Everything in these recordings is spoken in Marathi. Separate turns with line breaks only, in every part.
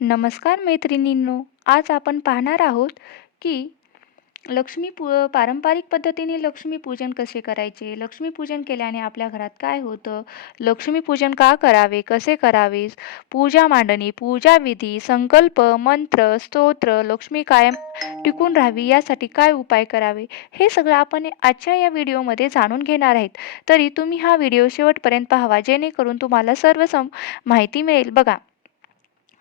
नमस्कार मैत्रिणींनो आज आपण पाहणार आहोत की लक्ष्मी पू पारंपरिक पद्धतीने लक्ष्मीपूजन कसे करायचे? लक्ष्मीपूजन केल्याने आपल्या घरात काय होतं? लक्ष्मीपूजन का करावे? कसे करावे? पूजा मांडणी पूजाविधी संकल्प मंत्र स्तोत्र लक्ष्मी कायम टिकून राहावी यासाठी काय उपाय करावे? हे सगळं आपण आजच्या या व्हिडिओमध्ये जाणून घेणार आहेत. तरी तुम्ही हा व्हिडिओ शेवटपर्यंत पाहावा जेणेकरून तुम्हाला सर्व सम माहिती मिळेल. बघा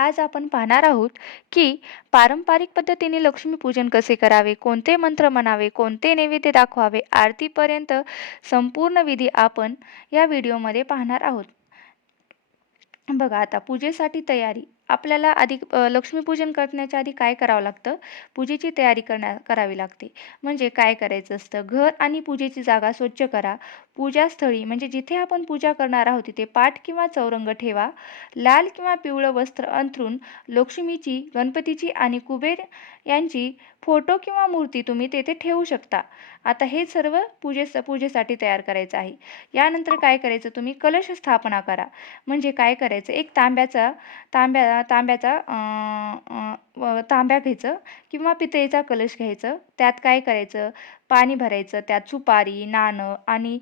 आज आपण पाहणार आहोत की पारंपरिक पद्धतीने लक्ष्मीपूजन कसे करावे कोणते मंत्र म्हणावे कोणते नैवेद्य दाखवावे आरतीपर्यंत संपूर्ण विधी आपण या व्हिडिओमध्ये पाहणार आहोत. बघा आता पूजेसाठी तयारी. आपल्याला आधी लक्ष्मीपूजन करण्याच्या आधी काय करावं लागतं? पूजेची तयारी करण्या करावी लागते. म्हणजे काय करायचं असतं? घर आणि पूजेची जागा स्वच्छ करा. पूजास्थळी म्हणजे जिथे आपण पूजा करणार आहोत तिथे पाठ किंवा चौरंग ठेवा. लाल किंवा पिवळं वस्त्र अंथरून लक्ष्मीची गणपतीची आणि कुबेर यांची फोटो किंवा मूर्ती तुम्ही तेथे ठेवू शकता. आता हे सर्व पूजेस पूजेसाठी तयार करायचं आहे. यानंतर काय करायचं? तुम्ही कलश स्थापना करा. म्हणजे काय करायचं? एक तांब्याचा तांब्या तांब्याचा व तांब्या घ्यायचं किंवा पितळीचा कलश घ्यायचं. त्यात काय करायचं? पाणी भरायचं त्यात सुपारी नाणं आणि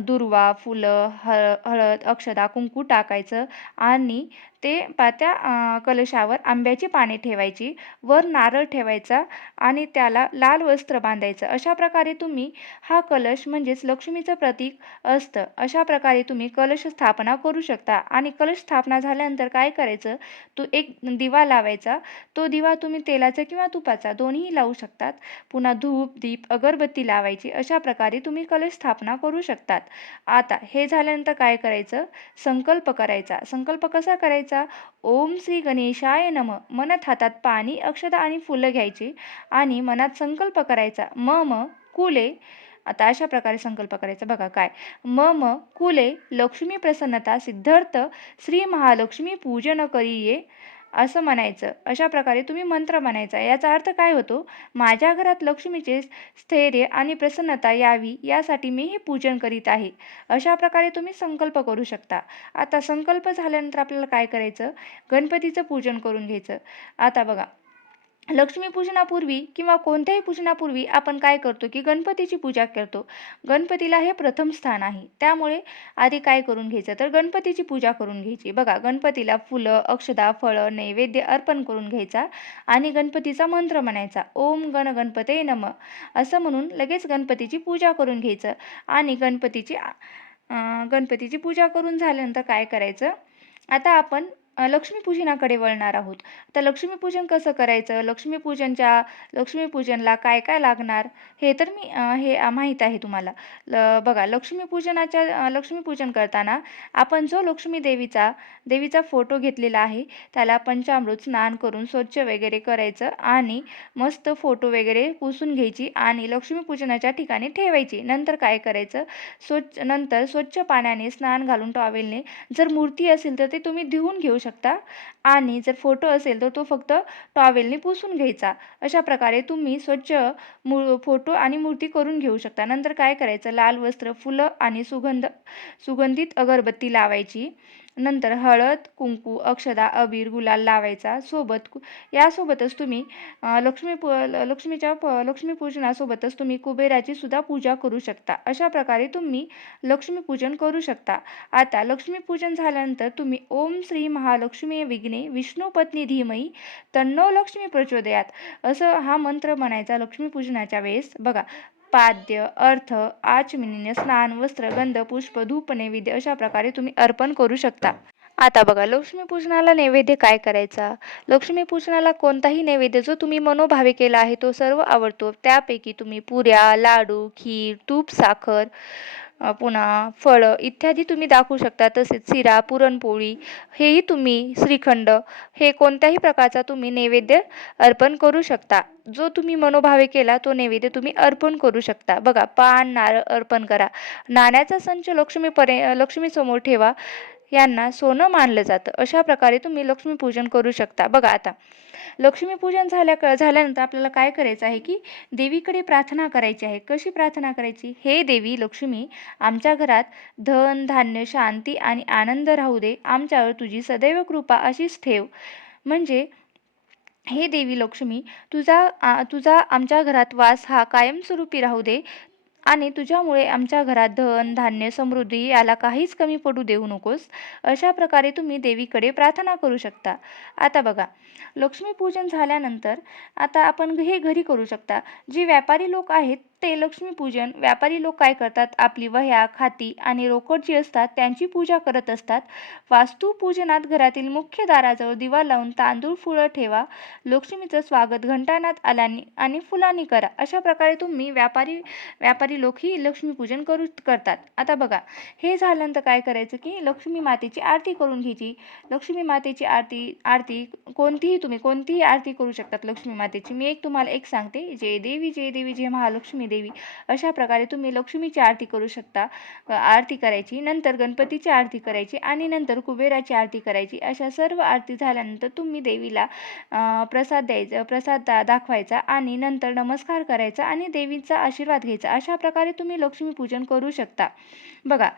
दुर्वा फुलं हळ हळद अक्षदा कुंकू टाकायचं आणि ते पा त्या कलशावर आंब्याची पाने ठेवायची वर नारळ ठेवायचा आणि त्याला लाल वस्त्र बांधायचं. अशा प्रकारे तुम्ही हा कलश म्हणजेच लक्ष्मीचं प्रतीक असतं. अशा प्रकारे तुम्ही कलश स्थापना करू शकता. आणि कलश स्थापना झाल्यानंतर काय करायचं? तो एक दिवा लावायचा. तो दिवा तुम्ही तेलाचा किंवा तुपाचा दोन्ही लावू शकतात. पुन्हा धूप दीप अगरबत्ती लावायची अशा प्रकारे तुम्ही कलश स्थापना करू शकतात. आता हे झाल्यानंतर काय करायचं? संकल्प करायचा. संकल्प कसा करायचा? ओम श्री गणेशाय नम. मनात हातात पाणी अक्षता आणि फुलं घ्यायची आणि मनात संकल्प करायचा. म म कुले. आता अशा प्रकारे संकल्प करायचा. बघा काय? म म कुले लक्ष्मी प्रसन्नता सिद्धार्थ श्री महालक्ष्मी पूजन करिये. असं म्हणायचं. अशा प्रकारे तुम्ही मंत्र म्हणायचा. याचा अर्थ काय होतो? माझ्या घरात लक्ष्मीचे स्थैर्य आणि प्रसन्नता यावी यासाठी मी हे पूजन करीत आहे. अशा प्रकारे तुम्ही संकल्प करू शकता. आता संकल्प झाल्यानंतर आपल्याला काय करायचं? गणपतीचं पूजन करून घ्यायचं. आता बघा लक्ष्मीपूजनापूर्वी किंवा कोणत्याही पूजनापूर्वी आपण काय करतो की गणपतीची पूजा करतो. गणपतीला हे प्रथम स्थान आहे. त्यामुळे आधी काय करून घ्यायचं? तर गणपतीची पूजा करून घ्यायची. बघा गणपतीला फुलं अक्षदा फळं नैवेद्य अर्पण करून घ्यायचा आणि गणपतीचा मंत्र म्हणायचा. ओम गण गणपते नम. असं म्हणून लगेच गणपतीची पूजा करून घ्यायचं आणि गणपतीची गणपतीची पूजा करून झाल्यानंतर काय करायचं? आता आपण लक्ष्मीपूजनाकडे वळणार आहोत. तर लक्ष्मीपूजन कसं करायचं? लक्ष्मीपूजनच्या लक्ष्मीपूजनला काय काय लागणार? हे तर मी हे माहीत आहे तुम्हाला. ल बघा लक्ष्मीपूजनाच्या लक्ष्मीपूजन करताना आपण जो लक्ष्मी देवीचा देवीचा फोटो घेतलेला आहे त्याला पंचामृत स्नान करून स्वच्छ वगैरे करायचं आणि मस्त फोटो वगैरे पुसून घ्यायची आणि लक्ष्मीपूजनाच्या ठिकाणी ठेवायची. नंतर काय करायचं? स्वच्छ नंतर स्वच्छ पाण्याने स्नान घालून टॉवेलने जर मूर्ती असेल तर ते तुम्ही धुवून घेऊ शकता. आणि जर फोटो असेल तर तो फक्त टॉवेलने पुसून घ्यायचा. अशा प्रकारे तुम्ही स्वच्छ मू फोटो आणि मूर्ती करून घेऊ शकता. नंतर काय करायचं? लाल वस्त्र फुलं आणि सुगंध सुगंधित अगरबत्ती लावायची. नंतर हळद कुंकू अक्षदा अबीर गुलाल लावायचा. सोबत कु यासोबतच तुम्ही लक्ष्मी पू ल- लक्ष्मीच्या प लक्ष्मीपूजनासोबतच तुम्ही कुबेराची सुद्धा पूजा करू शकता. अशा प्रकारे तुम्ही लक्ष्मीपूजन करू शकता. आता लक्ष्मीपूजन झाल्यानंतर तुम्ही ओम श्री महालक्ष्मी विघ्ने विष्णुपत्नी धीमयी तन्नो लक्ष्मी प्रचोदयात. असं हा मंत्र म्हणायचा लक्ष्मीपूजनाच्या वेळेस. बघा पाद्य अर्थ आचमनीय स्नान वस्त्र गंध पुष्प धूप नैवेद्य अशा प्रकारे तुम्ही अर्पण करू शकता. आता बघा लक्ष्मीपूजनाला नैवेद्य काय करायचा? लक्ष्मीपूजनाला कोणताही नैवेद्य जो तुम्ही मनोभावे केला आहे तो सर्व आवडतो. त्यापैकी तुम्ही पुऱ्या लाडू खीर तूप साखर पुन्हा फळं इत्यादी तुम्ही दाखवू शकता तसेच शिरा पुरणपोळी हेही तुम्ही श्रीखंड हे कोणत्याही प्रकारचा तुम्ही नैवेद्य अर्पण करू शकता. जो तुम्ही मनोभावे केला तो नैवेद्य तुम्ही अर्पण करू शकता. बघा पान नारळ अर्पण करा. नाण्याचा संच लक्ष्मीपरे लक्ष्मीसमोर ठेवा. यांना सोनं मानलं जातं. अशा प्रकारे तुम्ही लक्ष्मीपूजन करू शकता. बघा आता लक्ष्मीपूजन झाल्या झाल्यानंतर आपल्याला काय करायचं आहे की देवीकडे प्रार्थना करायची आहे. कशी प्रार्थना करायची? हे देवी लक्ष्मी आमच्या घरात धन धान्य शांती आणि आनंद राहू दे. आमच्यावर तुझी सदैव कृपा अशीच ठेव. म्हणजे हे देवी लक्ष्मी तुझा आ, तुझा आमच्या घरात वास हा कायमस्वरूपी राहू दे. आणि तुझ्यामुळे आमच्या घरात धन धान्य समृद्धी याला काहीच कमी पडू देऊ नकोस. अशा प्रकारे तुम्ही देवीकडे प्रार्थना करू शकता. आता बघा लक्ष्मीपूजन झाल्यानंतर आता आपण हे घरी करू शकता. जी व्यापारी लोक आहेत ते लक्ष्मीपूजन व्यापारी लोक काय करतात? आपली वह्या खाती आणि रोकड जी असतात त्यांची पूजा करत असतात. वास्तुपूजनात घरातील मुख्य दाराजवळ दिवा लावून तांदूळ फुलं ठेवा. लक्ष्मीचं स्वागत घंटानात आल्याने आणि फुलांनी करा. अशा प्रकारे तुम्ही व्यापारी व्यापारी लोक ही लक्ष्मीपूजन करू करतात. आता बघा हे झाल्यानंतर काय करायचं की लक्ष्मी मातेची आरती करून घ्यायची. लक्ष्मी मातेची आरती आरती कोणतीही तुम्ही कोणतीही आरती करू शकतात लक्ष्मी मातेची. मी एक तुम्हाला एक सांगते. जय देवी जय देवी जय महालक्ष्मी देवी. अशा प्रकारे तुम्ही लक्ष्मीची आरती करू शकता. आरती करायची नंतर गणपतीची आरती करायची आणि नंतर कुबेराची आरती करायची. अशा सर्व आरती झाल्यानंतर तुम्ही देवीला प्रसाद द्यायचा प्रसाद दा दाखवायचा आणि नंतर नमस्कार करायचा आणि देवीचा आशीर्वाद घ्यायचा. अशा प्रकारे तुम्ही लक्ष्मीपूजन करू शकता. बघा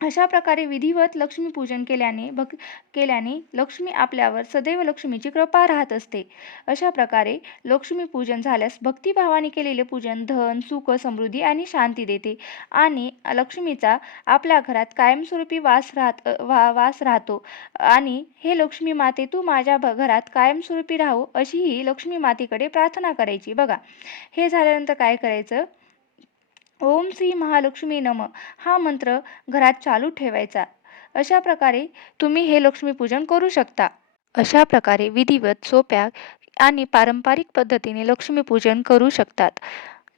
अशा प्रकारे विधिवत लक्ष्मीपूजन केल्याने भक् केल्याने लक्ष्मी आपल्यावर सदैव लक्ष्मीची कृपा राहत असते. अशा प्रकारे लक्ष्मीपूजन झाल्यास भक्तिभावाने केलेले पूजन धन सुख समृद्धी आणि शांती देते आणि लक्ष्मीचा आपल्या घरात कायमस्वरूपी वास राहत वा वास राहतो. आणि हे लक्ष्मी माते तू माझ्या घरात कायमस्वरूपी राहो अशी ही लक्ष्मी मातेकडे प्रार्थना करायची. बघा हे झाल्यानंतर काय करायचं? ओम श्री महालक्ष्मी नम. हा मंत्र घरात चालू ठेवायचा. अशा प्रकारे तुम्ही हे लक्ष्मीपूजन करू शकता. अशा प्रकारे विधिवत सोप्या आणि पारंपरिक पद्धतीने लक्ष्मीपूजन करू शकतात.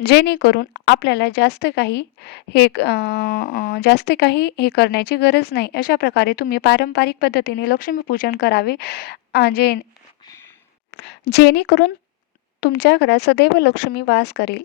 जेणेकरून आपल्याला जास्त काही हे क- जास्त काही हे करण्याची गरज नाही. अशा प्रकारे तुम्ही पारंपरिक पद्धतीने लक्ष्मीपूजन करावे. जे जेणेकरून तुमच्या घरात सदैव लक्ष्मी वास करेल.